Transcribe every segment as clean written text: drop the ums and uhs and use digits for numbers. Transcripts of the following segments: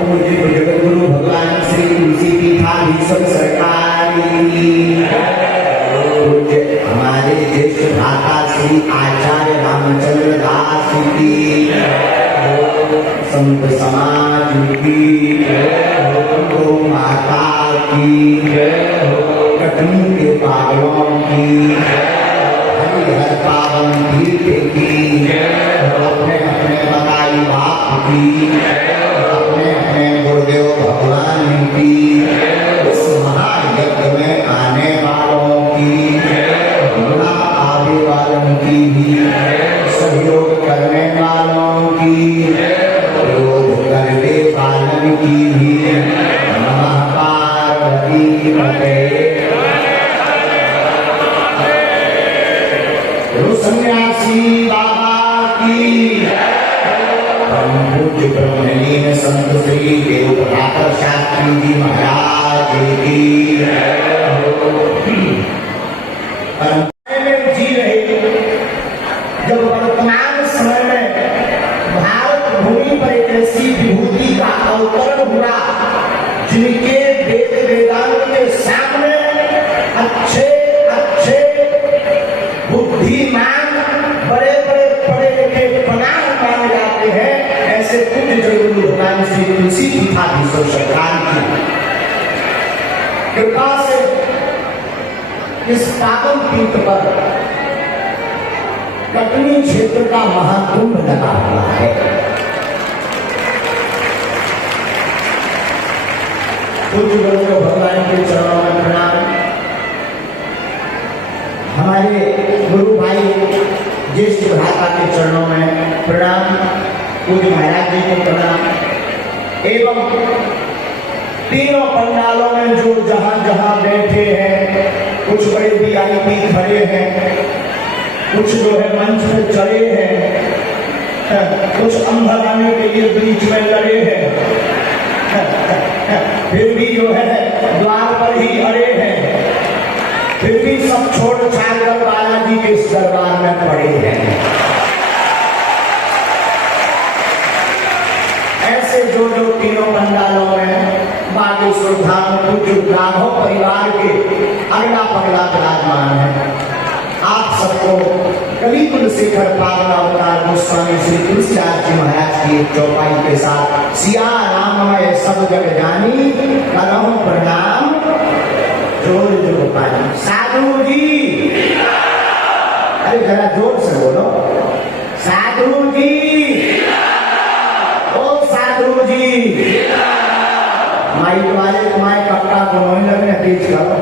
पूज्य जगत गुरु भगवान श्री तुलसी पीठाधीश्वर सरकार की। पूज्य हमारे ज्येष्ठ भ्राता श्री आचार्य रामचंद्र दास की। संत समाज की। गौ माता की। कटनी के पागलों की। हर पावन तीर्थ की। अपने अपने बताई बाप की। अपने अपने गुरुदेव भगवान की। इस महायज्ञ में आने वालों की। आने वालों की भी। सहयोग करने वालों की। क्रोध करने वालों की भी। नमः पार्वती पते। सन्यासी बाबा की। परम पूज्य ब्रह्मलीन संत श्री देव प्रभाकर शास्त्री जी महाराज की। में जी रहे जब वर्तमान समय में भारत भूमि पर एक ऐसी विभूति का अवतरण हुआ जिनके वेद वेदांत के सामने अच्छे बुद्धिमान बड़े बड़े पढ़े लिखे प्रणाम माने जाते हैं, ऐसे पूज्य जगत भगवान श्री तुलसी पीठाधीश्वर सरकार की कृपा से इस पावन तीर्थ पर कटनी क्षेत्र का महाकुंभ लगा हुआ है। पूज्य गुरु भगवान के चरणों में प्रणाम। हमारे गुरु भाई ज्येष्ठ भ्राता के चरणों में प्रणाम। पूज्य महाराज जी को प्रणाम। एवं तीनों पंडालों में जो जहां जहां बैठे हैं, कुछ बड़े VIP खड़े हैं, कुछ जो है मंच में चढ़े हैं, कुछ अंधा गाने के लिए बीच में लड़े हैं, फिर भी जो है द्वार पर ही अड़े हैं, फिर भी सब छोड़ छाड़ कर बालाजी के इस दरबार में पड़े हैं। ऐसे जो जो तीनों पंडालों में बागेश्वर धाम पूज्य राघव परिवार के अगला पगला विराजमान है। आप सबको कवि कुलशेखर पावन अवतार गोस्वामी श्री तुलसीदास जी महाराज की एक चौपाई के साथ सिया राममय सब जग जानी करहु प्रणाम जोर जोर पानी। साधु जी, अरे जरा जोर से बोलो। साधु जी, ओ साधु जी। माइक वाले तुम्हारे कपड़ा को नहीं लगने तेज करो।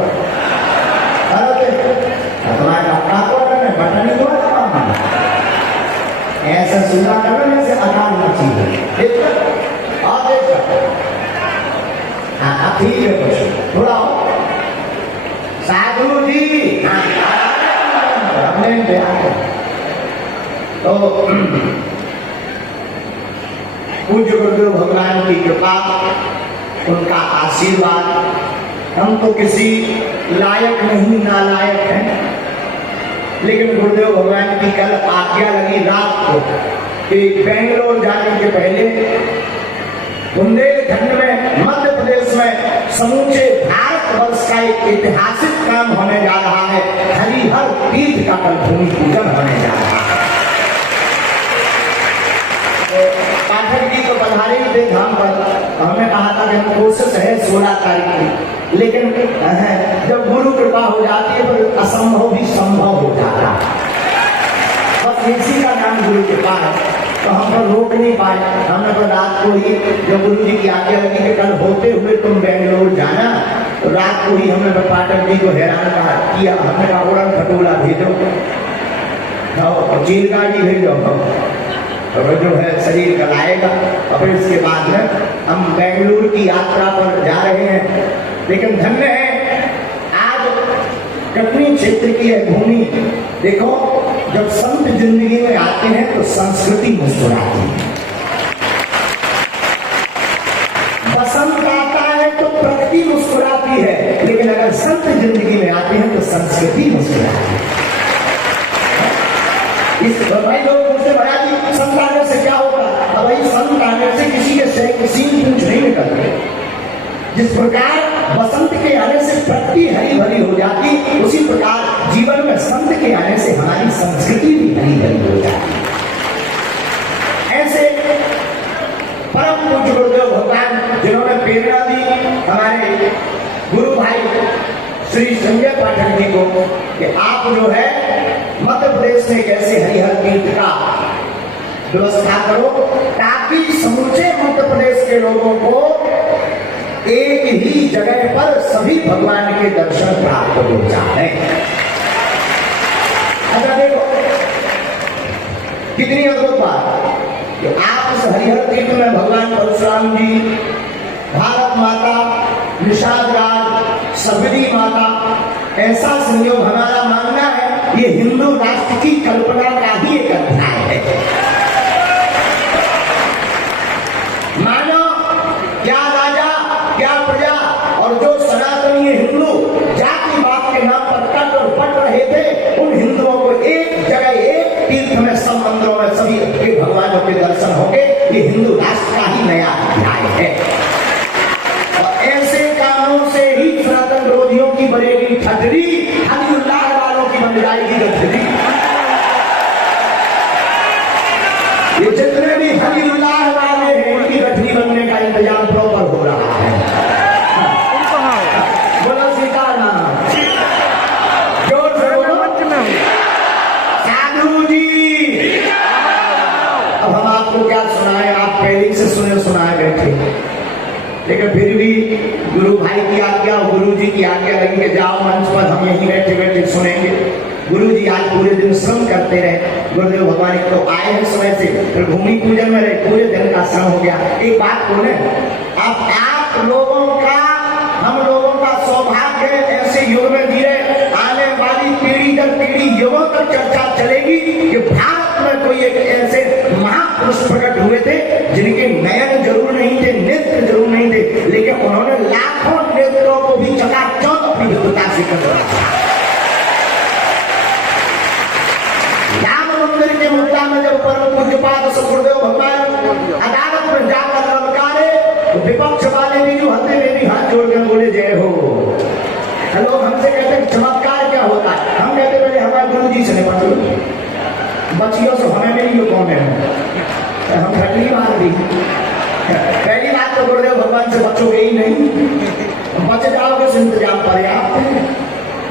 तुम्हारे कपड़ा को लगने बटन ही दो। ऐसा सुना करो जैसे अकाल मची है। देख और देख। हाँ ठीक है, कुछ थोड़ा हो। साधु जी तो पूज्य गुरुदेव भगवान की कृपा, उनका आशीर्वाद। हम तो किसी लायक नहीं, नालायक हैं, लेकिन गुरुदेव भगवान की कल आज्ञा लगी रात को कि बेंगलोर जाने के पहले बुंदेलखंड में, मध्य प्रदेश में समूचे भारतवर्ष का एक ऐतिहासिक काम होने जा रहा है। हरिहर तीर्थ का कल भूमि पूजन होने जा रहा है। पाठक जी तो पधारे थे धाम पर। हमने कहा था कि कोशिश है 16 तारीख की, लेकिन जब गुरु कृपा हो जाती है तो असंभव भी संभव हो जाता है। बस इसी का नाम गुरु कृपा है, तो हम तो रोक नहीं पाए। हमने तो रात को ही जब गुरु जी की आज्ञा लगी कि कल होते हुए तुम बेंगलोर जाना, तो रात को ही हमने तो पाठक जी को हैरान किया। हमने कहा उड़न खटोला भेजो, चील गाड़ी भेजो, तो जो है शरीर गलाएगा। और फिर इसके बाद में हम बेंगलुरु की यात्रा पर जा रहे हैं। लेकिन धन्य है आज कटनी क्षेत्र की है भूमि। देखो, जब संत जिंदगी में आते हैं तो संस्कृति मुस्कुराती है। बसंत आता है तो प्रकृति मुस्कुराती है, लेकिन अगर संत जिंदगी में आते हैं तो संस्कृति मुस्कुराती है। भाई लोग मुझसे बड़ा जी संत आने से क्या होगा? अब भाई संत आने से किसी के सीन पूछ नहीं निकलते। जिस प्रकार वसंत के आने से प्रकृति हरी भरी हो जाती, उसी प्रकार जीवन में संत के आने से हमारी संस्कृति भी हरी भरी हो जाती। ऐसे परम पूज्य गुरुदेव भगवान जिन्होंने प्रेरणा दी हमारे गुरु भाई श्री संजय पाठक जी को कि आप जो है मध्य प्रदेश में कैसे हरिहर तीर्थ का व्यवस्था करो ताकि समूचे मध्य प्रदेश के लोगों को एक ही जगह पर सभी भगवान के दर्शन प्राप्त हो जाए। अच्छा देखो कितनी अद्भुत बात कि आप इस हरिहर तीर्थ में भगवान परशुराम जी, भारत माता, निषाद राज, सबरी माता, ऐसा संयोग हमारा मानना है ये हिंदू राष्ट्र की कल्पना का ही एक अध्याय है। मानो क्या राजा क्या प्रजा और जो सनातनी हिंदू जाति बात के नाम पर कट और पट रहे थे, उन हिंदुओं को एक जगह एक तीर्थ में सब मंदिरों में सभी के भगवानों के दर्शन होंगे। ये हिंदू राष्ट्र का ही नया अध्याय है। और ऐसे कामों से ही सनातन विरोधियों की बनेगी ठटरी, हरिउल्लाह वालों की बन जाएगी गठरी। ये जितने भी हरिउल्लाह वाले हैं उनकी गठरी बनने का इंतजाम प्रॉपर हो रहा है। बोलो सीताराम, जोर से बोलो साधु जी। अब हम आपको क्या सुनाए, आप पहले से सुनाए बैठे, लेकिन फिर भी गुरु भाई की आज्ञा, गुरु जी की आज्ञा लगी कि जाओ मंच पर, हम यहीं बैठे बैठे सुनेंगे। गुरु जी आज पूरे दिन श्रम करते रहे, गुरुदेव भगवान तो आए हैं समय से, फिर भूमि पूजन में रहे, पूरे दिन का श्रम हो गया। एक बात बोले, अब आप लोगों का, हम लोगों का सौभाग्य ऐसे युग में जी रहे, आने वाली पीढ़ी दर पीढ़ी युगों तक चर्चा चलेगी कि भारत में कोई एक ऐसे महापुरुष प्रकट हुए थे जिनके नयन जरूर नहीं थे, नेत्र जरूर नहीं थे, लेकिन उन्होंने लाखों नेत्रों को भी चकाचौंध अपनी विद्वता से कर दिया। राम मंदिर के मुद्दा में जब परम पूज्यपाद गुरुदेव भगवान अदालत में जाकर ललकारे तो विपक्ष वाले भी जो हंसे में भी हाथ जोड़कर बोले जय हो। लोग हमसे कहते हैं चमत्कार क्या होता है, हम कहते पहले हमारे गुरु जी से निपट लो, बच्चियों से हमें मिली कौन है, हम पहली बार दी। पहली बात तो गुरुदेव भगवान से बचोगे ही नहीं, बच जाओगे तो इंतजाम पर्याप्त है।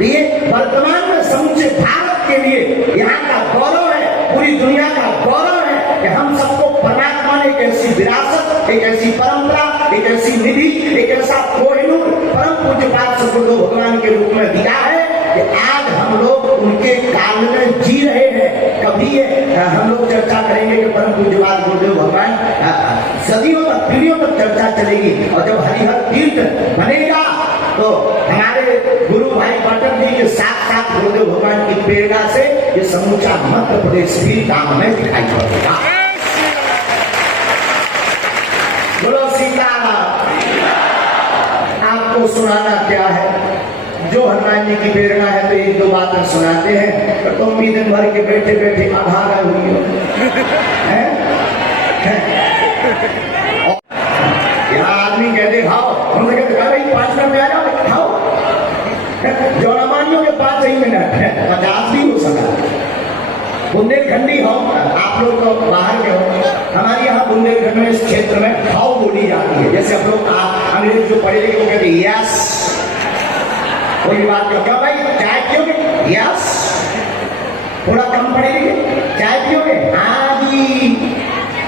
ये वर्तमान में समूचे भारत के लिए यहाँ का गौरव है, पूरी दुनिया का गौरव है कि हम सबको परमात्मा ने एक ऐसी विरासत, एक ऐसी परंपरा, एक ऐसी निधि, एक ऐसा कोहिनूर परम पूज्यपाद सद्गुरु भगवान के रूप में दिया है कि आज हम लोग उनके काल में जी रहे हैं। कभी हम लोग चर्चा करेंगे कि परम पूज्यपाद गुरुदेव भगवान सदियों तक, पीढ़ियों तक चर्चा चलेगी। और जब हरिहर तीर्थ बनेगा तो हमारे गुरु भाई पाठक जी के साथ साथ गुरुदेव भगवान की प्रेरणा से ये समूचा मध्य प्रदेश भी काम में दिखाई पड़ेगा। बोलो सीताराम। आपको सुनाना क्या है, जो हनुमान जी की प्रेरणा है तो एक दो बातें सुनाते हैं, तो तुम भी दिन भर के बैठे बैठे आभार हुई हो। यहाँ आदमी कहते खाओ, हम कहते 5 मिनट में आ जाओ खाओ, जो न मानियो के 5 ही मिनट है, 50 भी हो सका। बुंदेलखंडी हो, आप लोग तो बाहर के हो, हमारे यहाँ बुंदेलखंड में इस क्षेत्र में खाओ बोली जाती है। जैसे हम लोग अंग्रेज जो पढ़े लिखे वो कहते यस, कोई बात क्यों भाई चाय पियोगे, यस। थोड़ा कम पढ़े लिखे, चाय पियोगे, हाँ जी।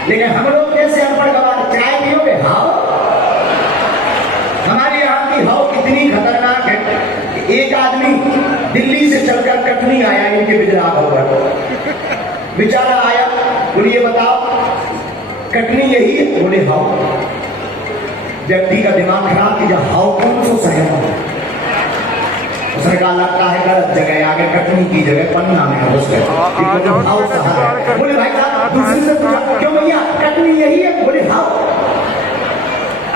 लेकिन हम लोग जैसे अनपढ़ गवार, चाय पियोगे, हाँ। हमारे यहाँ की हाउ कितनी खतरनाक है। एक आदमी दिल्ली से चलकर कटनी आया इनके बिजला होकर, बेचारा आया, बोले ये बताओ कटनी यही है? बोले हाउ। व्यक्ति का दिमाग खराब कि हाउ कौन सा शहर है, उसने कहा लगता है गलत जगह, आगे कटनी की जगह पन्ना में है उसके। बोले भाई साहब दूसरे से पूछा क्यों भैया कटनी यही है? बोले हाउ।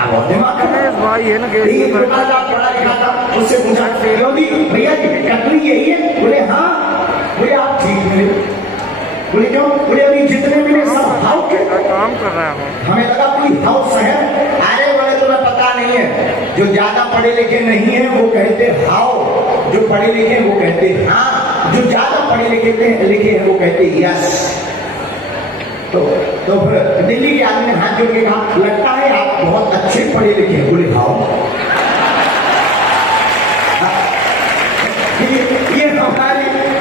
अब दिमाग भाई है ना, पढ़ा लिखा था, उससे पूछा क्यों भी भैया कटनी यही है? बोले हाँ। बोले आप ठीक मिले, बोले क्यों? बोले अभी जितने मिले सब हाउ के काम कर रहा हूँ। हमें लगा कोई हाउस है। अरे बोले तुम्हें पता नहीं है, जो ज्यादा पढ़े लिखे नहीं है वो कहते हाउ, जो पढ़े लिखे वो कहते हाँ, जो ज्यादा पढ़े लिखे हैं वो कहते यस। तो फिर दिल्ली के आदमी ने हाथ जोड़ के कहा, लगता है आप बहुत अच्छे पढ़े लिखे हैं। बोले हाउ?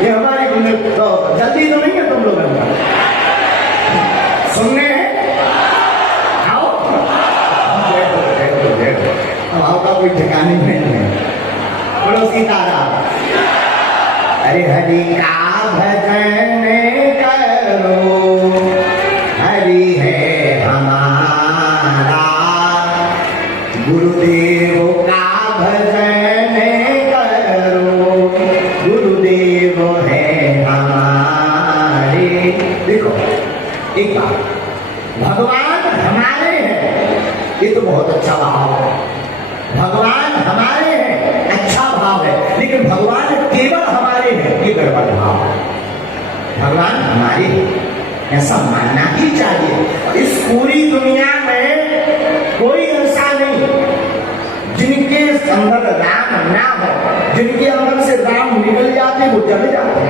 ये हमारी तो जल्दी तो नहीं है तुम लोगों का सुनने आओ। आओ का कोई ठिकाने नहीं है। बोलो सीताराम। अरे हरि का भजन करो, हरि है हमारा, गुरुदेव का भजन करो, गुरुदेव है हमारे। देखो एक बात, भगवान हमारे हैं ये तो बहुत अच्छा भाव है, भगवान हमारे हैं अच्छा भाव है, लेकिन भगवान केवल हमारे हैं ये गड़बड़ भाव है। भगवान हमारे ऐसा मानना ही चाहिए। और इस पूरी दुनिया में कोई ऐसा नहीं जिनके अंदर राम ना हो, जिनके अंदर से राम निकल जाते वो जल जाते,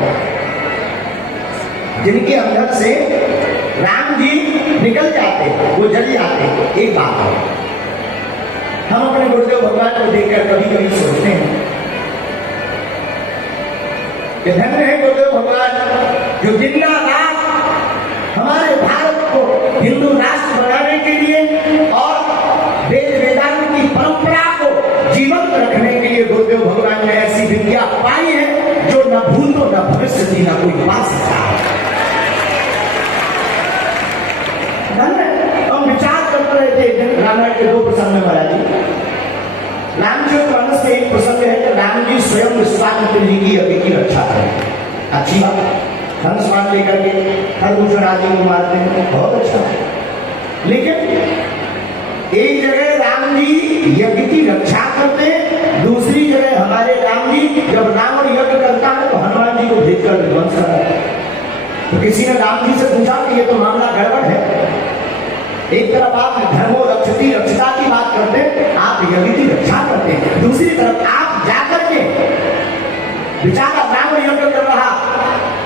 जिनके अंदर से राम जी निकल जाते वो जल जाते। एक बात है, हम अपने गुरुदेव भगवान को देखकर कभी कभी सोचते हैं कि धन्य है गुरुदेव भगवान जो दिन रात हमारे भारत को हिंदू राष्ट्र बनाने के लिए और वेद वेदांत की परंपरा को जीवंत रखने के लिए गुरुदेव भगवान ने ऐसी विद्या पाई है जो न भूतो न भविष्य थी न कोई पा सकता है। हम विचार करते रहे थे रामायण के 2 प्रसंग में महाराज जी, रामचरितमानस में एक प्रसंग है कि राम जी स्वयं विश्वामित्र जी की यज्ञ की रक्षा करें। अच्छी बात, धनुष बाण लेकर के खरगोश आदि को मारते हैं, बहुत अच्छा। लेकिन एक जगह राम जी यज्ञ की रक्षा करते, दूसरी जगह हमारे राम जी जब रावण यज्ञ करता है तो हनुमान जी को भेजकर विध्वंस करता है। तो किसी ने राम जी से पूछा कि ये तो मामला गड़बड़ है, एक तरफ आप धर्मो रक्षति रक्षता की बात करते हैं, आप यज्ञ की रक्षा करते हैं, दूसरी तरफ आप जाकर के बेचारा रावण यज्ञ कर रहा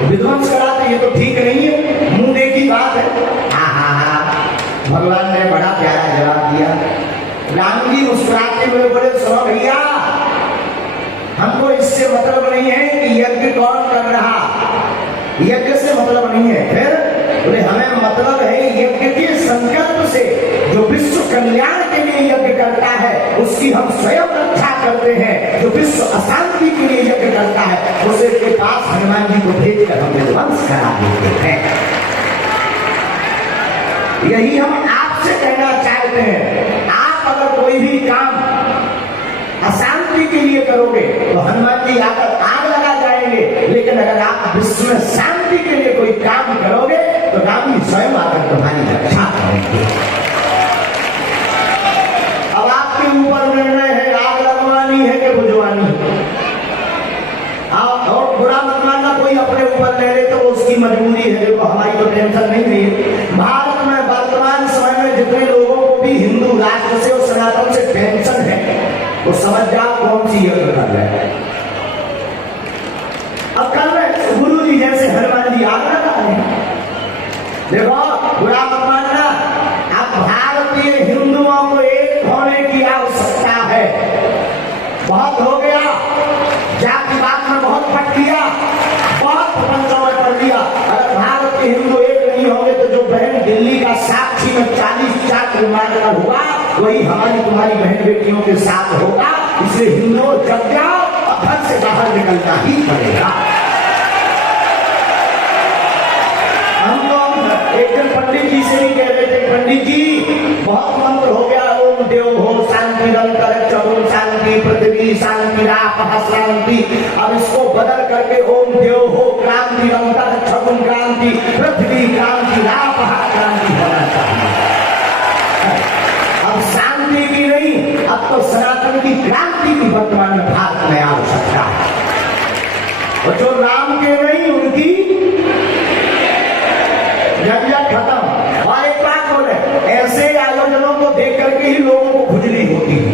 विध्वंस कराते, ये तो ठीक नहीं है, मुंह देखी बात है। हाँ, भगवान ने बड़ा प्यारा जवाब दिया। राम जी मुस्कुराते हुए बोले, सुनो भैया, हमको इससे मतलब नहीं है कि यज्ञ कौन कर रहा, यज्ञ से मतलब नहीं है। फिर बोले हमें मतलब है यज्ञ के संकल्प से जो विश्व कल्याण के लिए यज्ञ करता है उसकी हम स्वयं रक्षा करते हैं, जो विश्व अशांति के लिए यज्ञ करता है उसे के पास हनुमान जी को भेजकर हम विध्वंस करा देते हैं। यही हम आपसे कहना चाहते हैं। आप अगर कोई भी काम अशांति के लिए करोगे तो हनुमान जी आकर आग लगा जाएंगे, लेकिन अगर आप विश्व में शांति के लिए कोई काम करोगे तो राम जी स्वयं आकर तुम्हारी रक्षा करेंगे। अब आपके ऊपर निर्णय है आग लगवानी है कि बुझवानी। आप और बुरा मत मानना, कोई अपने ऊपर ले ले तो उसकी मजबूरी है, देखो हमारी तो टेंशन नहीं है। भारत में वर्तमान समय में जितने लोगों को भी हिंदू राष्ट्र से और सनातन से टेंशन है वो समझ जाओ कौन सी यज्ञ कर रहे हैं। अब कर रहे गुरु जी जैसे हनुमान जी आग लगा रहे हैं। देखो बुरा मत मानना, अब भारतीय हिंदुओं को एक होने की आवश्यकता है। बहुत हो गया, जाति बात में बहुत पट लिया, बहुत प्रपंचों में पढ़ लिया। अगर भारत के हिंदू एक नहीं होंगे तो जो बहन दिल्ली का साक्षी में 40 चाक मारकर हुआ वही हमारी तुम्हारी बहन बेटियों के साथ होगा। इसलिए हिंदुओं जग जाओ, घर से बाहर निकलना ही पड़ेगा। हम लोग एक दिन पंडित जी से ही कह रहे थे, पंडित जी बहुत मंत्र हो गया, ओम देव हो शांति चतुर शांति पृथ्वी शांति रापः शांति। अब इसको बदल करके ओम देव हो क्रांति छगुन क्रांति पृथ्वी क्रांति रापः क्रांति होना चाहिए। अब शांति की नहीं, अब तो सनातन की क्रांति की वर्तमान में भारत में आवश्यकता है। और जो राम के नहीं उनकी झंझट खत्म। और एक बात बोले, ऐसे आयोजनों को देख करके ही लोगों को खुजली होती है।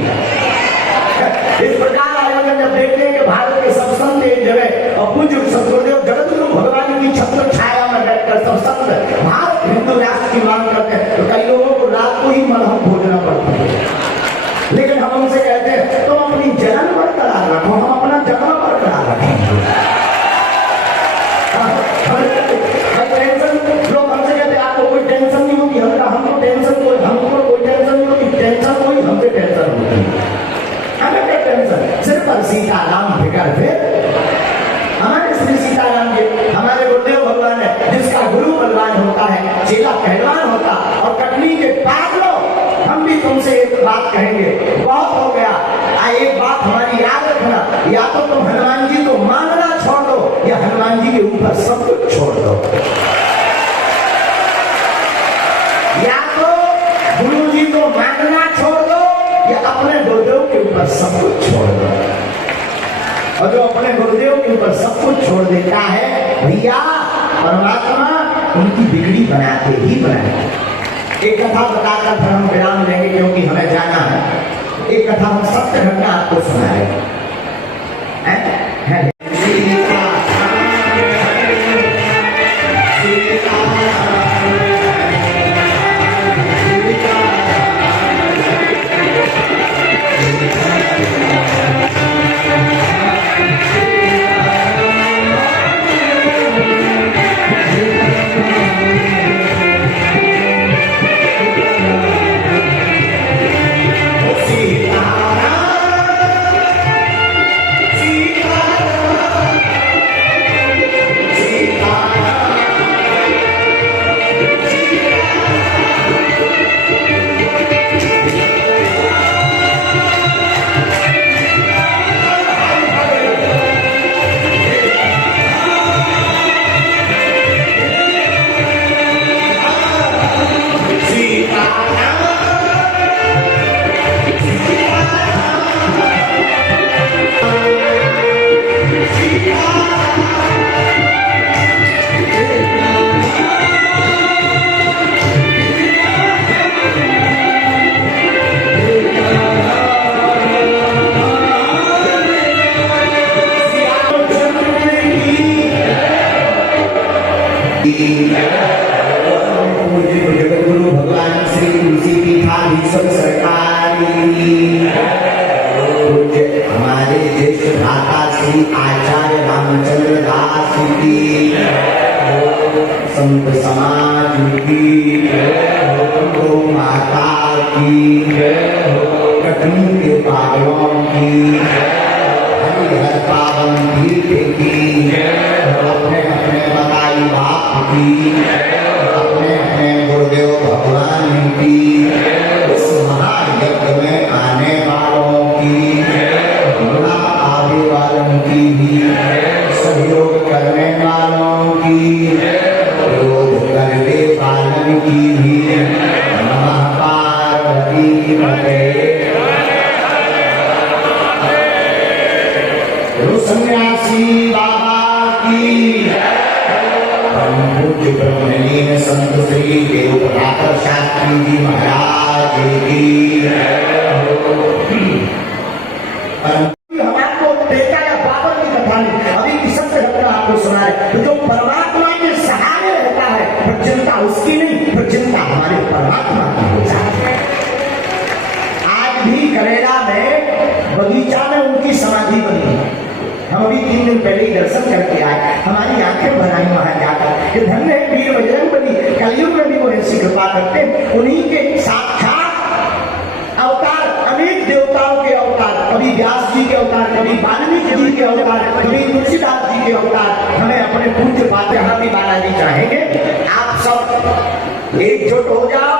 इस प्रकार आयोजन जब देखते हैं कि भारत के सब संत एक जगह और पूज्य सदगुरुदेव जगतगुरु भगवान की छत्र छाया में बैठकर सब संत भारत हिंदू राष्ट्र की मांग करते हैं, तो कई लोगों को रात को ही मलहम भोजना पड़ता है। लेकिन हम उनसे कहते हैं तो अपनी जन्म बरकरार रखो, हम अपना जन्म बरकरार रखेंगे। लोग हमसे कहते हैं आपको कोई टेंशन नहीं होगी, हमको टेंशन कोई, हमको कोई टेंशन नहीं होगी, टेंशन कोई हमसे टेंशन होती है। हमें क्या टेंशन, सिर्फ पर सीताराम फिकर थे। हमारे श्री सीताराम जी हमारे गुरुदेव भगवान है, जिसका गुरु बलवान होता है चेला पहलवान होता। और कटनी के पागलों, हम भी तुमसे एक बात कहेंगे, बहुत हो गया। एक बात हमारी याद रखना, या तो तुम हनुमान जी को मानना छोड़ दो या हनुमान जी के ऊपर सब कुछ छोड़ दो। या तो गुरु जी को मानना छोड़ दो या अपने गुरुदेव के ऊपर सब कुछ छोड़ दो। और जो अपने गुरुदेव के ऊपर सब कुछ छोड़ देता है भैया, परमात्मा उनकी बिगड़ी बनाते ही बनाते। एक कथा बताकर फिर हम विराम लेंगे, क्योंकि हमें जाना है। एक कथा हम सत्य घटना आपको सुनाए। जगतगुरु भगवान श्री तुलसी पीठाधीश्वर सरकार हमारे ज्येष्ठ भ्राता श्री आचार्य रामचंद्र दास की, संत समाज की, गौ माता की, कटनी के पागलों की, हरिहर पावन तीर्थ की, अपने अपने बताई बाप की, अपने अपने गुरुदेव भगवान की, इस महायज्ञ में आने वालों की, आने वालों की भी, सहयोग करने वालों की, क्रोध करने वालों की भी, नमः पार्वती पते। सन्यासी बाबा की, पूज्य ब्रह्मलीन संत श्री देव प्रभाकर शास्त्री जी महाराज की। हम आपको देवता या बाबर की कथा नहीं, अभी की सत्य घटना आपको सुना है। तो जो परमात्मा के सहारे रहता है, फिर चिंता उसकी नहीं, फिर चिंता हमारे परमात्मा की हो जाती है। आज भी करेला में बगीचा में उनकी समाधि बनी है। हम अभी 3 दिन पहले ही दर्शन करके आए, हमारी आंखें बनाई वहां जाकर कि धन्य है वीर बजरंगबली, कलयुग में भी वो ऐसी कृपा करते। उन्हीं के साक्षात अवतार, अनेक देवताओं के अवतार, कभी व्यास जी के अवतार, कभी वाल्मीकि जी के अवतार, कभी तुलसीदास जी के अवतार, हमें अपने पूज्य पात्र हाथी बालाजी चाहेंगे। आप सब एकजुट हो जाओ,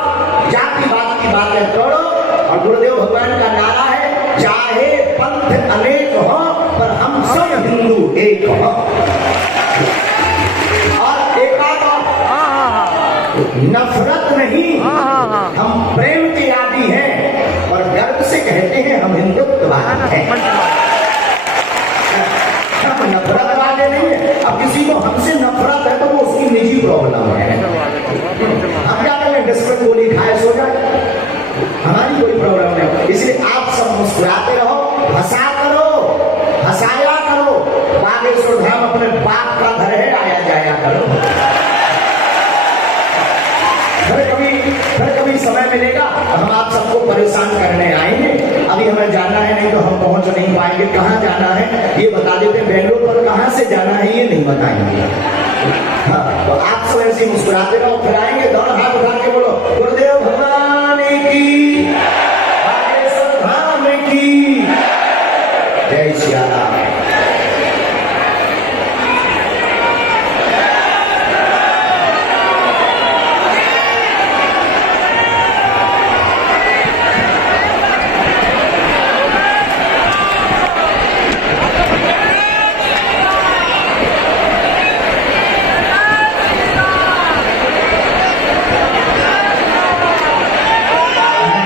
जातिवाद की बातें छोड़ो, और गुरुदेव भगवान का नारा है, चाहे पंथ अनेक हो पर हम सब हिंदू एक हो। और एक बात और, नफरत नहीं, हम प्रेम के आदी हैं और गर्व से कहते हैं हम हिंदुत्ववादी हैं। हम नफरत वाले नहीं है। अब किसी को हमसे नफरत है तो वो उसकी निजी प्रॉब्लम है। कभी समय मिलेगा तो हम आप सबको परेशान करने आएंगे। अभी हमें जाना है, नहीं तो हम पहुंच नहीं पाएंगे। कहाँ जाना है ये बता देते हैं, बेंगलोर पर कहाँ से जाना है ये नहीं बताएंगे। हाँ, तो आप सब ऐसे मुस्कुराते रहो, फिर आएंगे दौड़ हाथ उठा